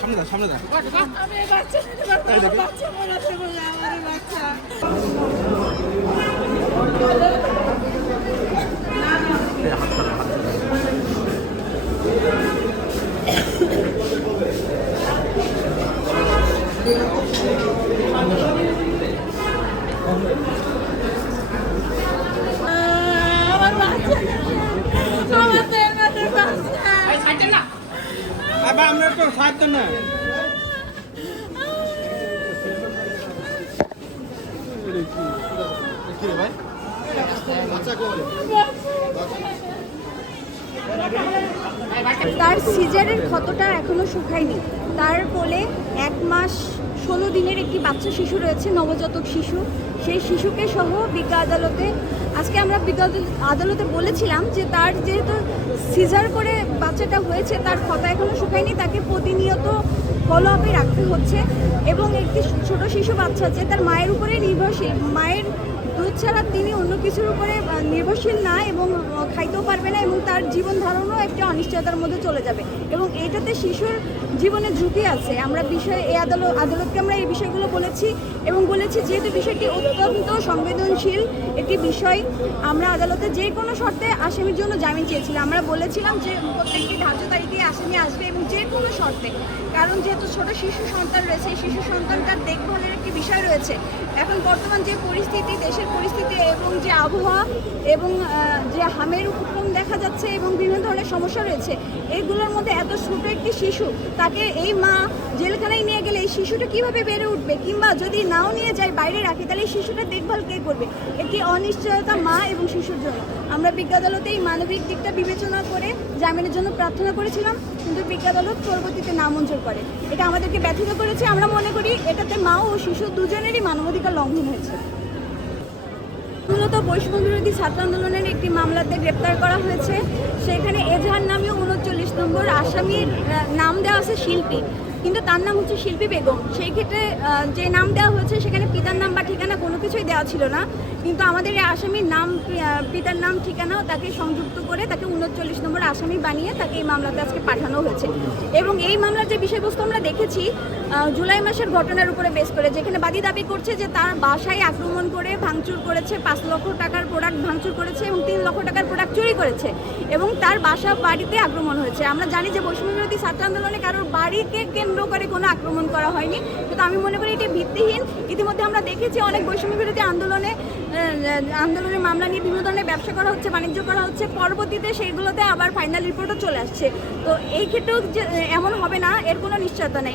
সামনে যা আমরা তো সাহায্য না তার সিজারের ক্ষতটা এখনো শুকায়নি। তার কোলে 1 মাস 16 দিনের একটি বাচ্চা শিশু রয়েছে, নবজাতক শিশু। সেই শিশুকে সহ বিজ্ঞ আদালতে আজকে আমরা বিজ্ঞ আদালতে বলেছিলাম যে তার যেহেতু সিজার করে বাচ্চাটা হয়েছে, তার ক্ষত এখনো শুকায়নি, তাকে প্রতিনিয়ত ফলো আপে রাখতে হচ্ছে। এবং একটি ছোট শিশু বাচ্চা যে তার মায়ের উপরে নির্ভরশীল, মায়ের দুধ ছাড়া তিনি অন্য কিছুর উপরে নির্ভরশীল না এবং খাইতেও পারবে না এবং তার জীবন ধারণও একটা অনিশ্চয়তার মধ্যে চলে যাবে এবং এটাতে শিশুর জীবনে ঝুঁকি আছে। আমরা এই আদালতকে আমরা এই বিষয়গুলো বলেছি এবং বলেছি যেহেতু বিষয়টি অত্যন্ত সংবেদনশীল একটি বিষয়, আমরা আদালতে যে কোনো শর্তে আসামির জন্য জামিন চেয়েছিলাম। আমরা বলেছিলাম যে প্রত্যেকটি ধার্য তারিখে আসামি আসবে এবং যে কোনো শর্তে, কারণ যেহেতু ছোট শিশু সন্তান রয়েছে, এই শিশু সন্তানটার দেখভালের একটি বিষয় রয়েছে। এখন বর্তমান যে পরিস্থিতি, দেশের পরিস্থিতি এবং যে আবহাওয়া এবং যে হামের উপক্রম দেখা যাচ্ছে এবং বিভিন্ন ধরনের সমস্যা রয়েছে, এইগুলোর মধ্যে এত ছোট একটি শিশু, তাকে এই মা জেলখানায় নিয়ে গেলে এই শিশুটা কীভাবে বেড়ে উঠবে, কিংবা যদি নাও নিয়ে যায় বাইরে রাখি তাহলে এই শিশুটার দেখভাল কে করবে? একটি অনিশ্চয়তা মা এবং শিশুর জন্য। আমরা বিজ্ঞ আদালতে এই মানবিক দিকটা বিবেচনা করে জামিনের জন্য প্রার্থনা করেছিলাম, কিন্তু বিজ্ঞ আদালত পরবর্তীতে নামঞ্জুর করে। এটা আমাদেরকে ব্যথিত করেছে। আমরা মনে করি এটাতে মা ও শিশু দুজনেরই মানবাধিকার লঙ্ঘন হয়েছে। মূলত বৈষম্য বিরোধী ছাত্র আন্দোলনের একটি মামলাতে গ্রেপ্তার করা হয়েছে। সেখানে এজাহার নামেও 39 নম্বর আসামির নাম দেওয়া আছে শিল্পী, কিন্তু তার নাম হচ্ছে শিল্পী বেগম। সেই ক্ষেত্রে যে নাম দেওয়া হয়েছে সেখানে পিতার নাম বা ঠিকানা কোনো কিছুই দেওয়া ছিল না, কিন্তু আমাদের এই আসামির নাম, পিতার নাম, ঠিকানাও তাকে সংযুক্ত করে তাকে 39 নম্বর আসামি বানিয়ে তাকে এই মামলাতে আজকে পাঠানো হয়েছে। এবং এই মামলার যে বিষয়বস্তু আমরা দেখেছি জুলাই মাসের ঘটনার উপরে বেস করে, যেখানে বাদী দাবি করছে যে তার বাসায় আক্রমণ করে ভাঙচুর করেছে, 5 লক্ষ টাকার প্রোডাক্ট ভাঙচুর করেছে এবং 3 লক্ষ টাকার প্রোডাক্ট চুরি করেছে এবং তার বাড়িতে আক্রমণ হয়েছে। আমরা জানি যে বৈষম্য বিরোধী ছাত্র আন্দোলনে কারোর বাড়িকে কেন্দ্র করে কোনো আক্রমণ করা হয়নি, কিন্তু আমি মনে করি এটি ভিত্তিহীন। ইতিমধ্যে আমরা দেখেছি অনেক বৈষম্য বিরোধী আন্দোলনের মামলা নিয়ে বিভিন্ন ধরনের ব্যবসা করা হচ্ছে, বাণিজ্য করা হচ্ছে, পরবর্তীতে সেইগুলোতে আবার ফাইনাল রিপোর্টও চলে আসছে। তো এই ক্ষেত্রেও যে এমন হবে না এর কোনো নিশ্চয়তা নেই।